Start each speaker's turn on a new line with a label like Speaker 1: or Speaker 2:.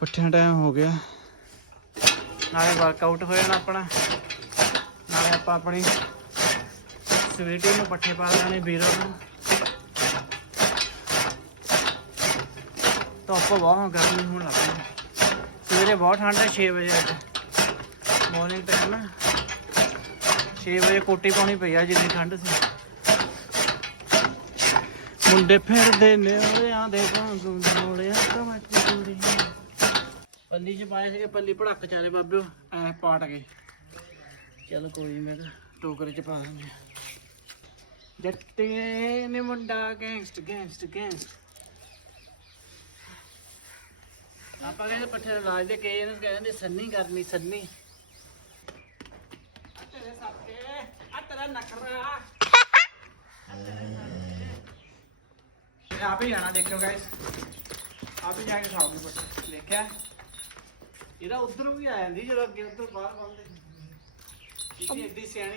Speaker 1: ਪੱਠਿਆਂ time ਹੋ ਗਿਆ। ਨਾਲੇ ਵਰਕਆਊਟ ਹੋ ਜਾਣਾ ਆਪਣਾ। ਨਾਲੇ ਆਪਾਂ ਆਪਣੀ ਸਵੀਟੀ ਨੂੰ ਪੱਠੇ ਪਾ ਲੈਣੇ ਵੀਰਾਂ ਨੂੰ। ਧੁੱਪ ਬਹੁਤ ਗਰਮੀ ਹੋਣ ਲੱਗ ਪਈ। ਸਵੇਰੇ ਬਹੁਤ ਠੰਡ ਹੈ 6 ਵਜੇ ਅੱਜ। ਮਾਰਨਿੰਗ ਟਾਈਮ ਨਾ। 6 ਵਜੇ ਕੋਟੀ ਪਾਉਣੀ ਪਈ ਆ, ਜਿੰਨੀ ਠੰਡ ਸੀ। ਮੁੰਡੇ ਫਿਰਦੇ ਨੇ ਉਹਿਆਂ ਦੇ ਵਾਂਗੂ ਨੋਲਿਆ ਕਮਟੀ ਪੱਲੀ ਚ ਪਾਏ ਸੀਗੇ, ਪੱਲੀ ਭੜਕ ਚਾਲੇ ਬਾਬਿਓ, ਐ ਪਾਟ ਗਏ। ਚਲ ਕੋਈ ਮੈਂ ਤਾਂ ਟੋਕਰੇ ਚ ਪਾ ਦਿੰਦੇ ਜੱਟੇ ਨੇ ਮੁੰਡਾ ਗੈਂਗਸਟ ਗੈਂਗਸਟ ਗੈਂਗਸਟ ਆਪਾਂ ਕਹਿੰਦੇ ਪੱਠੇ ਦਾ ਲਾਜ ਦੇ ਕੇ ਇਹਨੂੰ ਕਹਿੰਦੇ ਸੰਨੀ ਕਰਨੀ, ਸੰਨੀ। ਆ ਤੇਰੇ ਸੱਤੇ ਆ ਤੇਰਾ ਨਖਰਾ। ਇਹ ਜਾਣਾ, ਦੇਖਿਓ ਗਾਇਸ ਆਪ ਜਾ ਕੇ ਖਾਓਗੇ ਪੱਠੇ। ਦੇਖਿਆ? ਇਹਦਾ ਉਧਰ ਵੀ ਆ ਜਾਂਦੀ ਜਦੋਂ ਅੱਗੇ ਉਧਰ ਬਾਹਰ ਬੰਦੇ ਇਹ ਏਡੀ ਸਿਆਣੀ